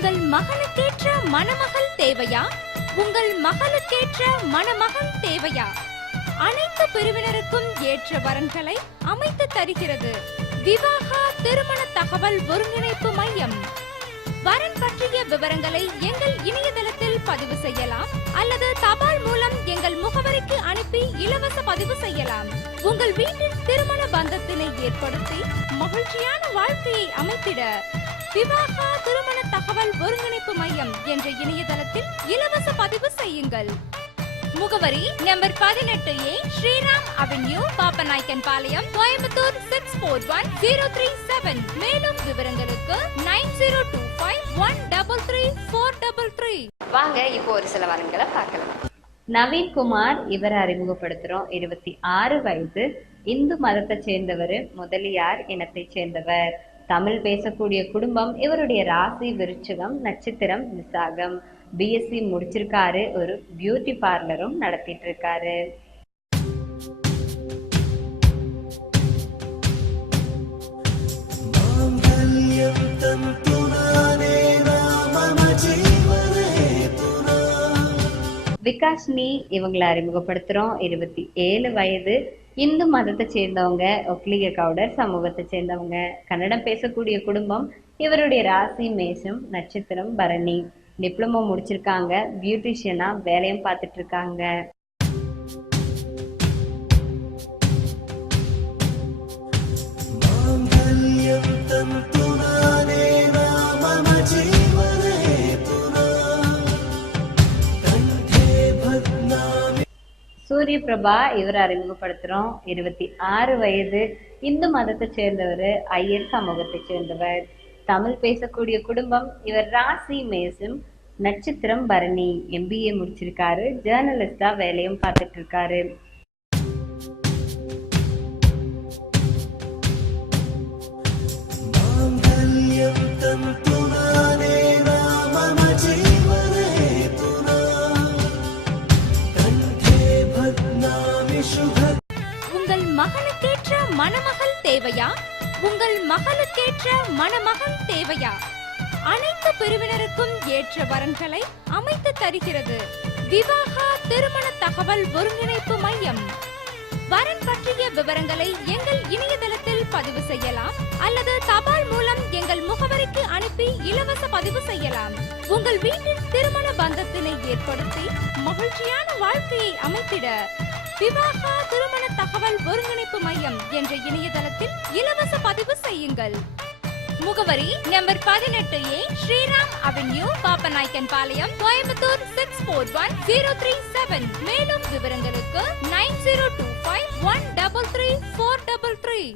உங்கள் மகனுக்கேற்ற மணமகள் தேவையா? உங்கள் மகளுக்கேற்ற மணமகன் தேவையா? அனைத்து பிரிவினருக்கும் ஏற்ற வரன்களை அமைத்து தருகிறது விவாகா திருமண தகவல் ஒருங்கிணைப்பு மையம். வரன் பற்றிய விவரங்களை எங்கள் இணையதளத்தில் பதிவு செய்யலாம் அல்லது தபால் மூலம் எங்கள் முகவரிக்கு அனுப்பி இலவச பதிவு செய்யலாம். உங்கள் வீட்டில் திருமண பந்தத்தினை ஏற்படுத்தி மகிழ்ச்சியான வாழ்க்கையை அமைத்திட விவாகா திருமண தகவல் ஒருங்கிணைப்பு மையம் என்ற இணையதளத்தில் இலவச பதிவு செய்யுங்கள். முகவரி number 18A Sriram avenue, Pappanaicken Palayam, Coimbatore 641037. மேலும் விவரங்களுக்கு 9025133433. வாங்க இப்போ ஒரு சில வரன்களை பார்க்கலாம். நவீன் குமார், இவரை அறிமுகப்படுத்துறோம். 26 வயது, இந்து மதத்தை சேர்ந்தவர், முதலியார் இனத்தை சேர்ந்தவர். தமிழ் பேசக்கூடிய குடும்பம். இவருடைய ராசி விருச்சிகம், நட்சத்திரம் விசாகம். பிஎஸ்சி முடிச்சிருக்காரு. ஒரு பியூட்டி பார்லரும் நடத்திட்டு இருக்காரு. விகாஷ்னி, இவங்களை அறிமுகப்படுத்துறோம். 27 வயது, இந்து மதத்தை சேர்ந்தவங்க, ஒக்லிக கவுடர் சமூகத்தை சேர்ந்தவங்க. கன்னடம் பேசக்கூடிய குடும்பம். இவருடைய ராசி மேஷம், நட்சத்திரம் பரணி. டிப்ளமோ முடிச்சிருக்காங்க. பியூட்டிஷியனா வேலையும் பார்த்துட்டு இருக்காங்க. சூரிய பிரபா, இவரை அறிமுகப்படுத்துறோம். 26 வயது, இந்து மதத்தை சேர்ந்தவர், ஐயர் சமூகத்தை சேர்ந்தவர். தமிழ் பேசக்கூடிய குடும்பம். இவர் ராசி மேசம், நட்சத்திரம் பரணி. MBA முடிச்சிருக்காரு. ஜேர்னலிஸ்டா வேலையும் பார்த்துட்டு இருக்காரு. உங்கள் மகனுக்கேற்ற மணமகள் தேவையா? உங்கள் மகளுக்கேற்ற மணமகன் தேவையா? அனைத்து பிரிவினருக்கும் ஏற்ற வரன்களை அமைத்து தருகிறது விவாகா திருமண தகவல் ஒருங்கிணைப்பு மையம். வரன் பற்றிய விவரங்களை எங்கள் இணையதளத்தில் பதிவு செய்யலாம் அல்லது தபால் மூலம் எங்கள் முகவரிக்கு அனுப்பி இலவச பதிவு செய்யலாம். உங்கள் வீட்டில் திருமண பந்தத்தினை ஏற்படுத்தி மகிழ்ச்சியான வாழ்க்கையை அமைத்திட விவாகா திருமண தகவல் ஒருங்கிணைப்பு மையம் என்ற இணையதளத்தில் இலவச பதிவு செய்யுங்கள். முகவரி number 18A Sriram avenue, Pappanaicken Palayam, Coimbatore 641037. மேலும் விவரங்களுக்கு 9025133433.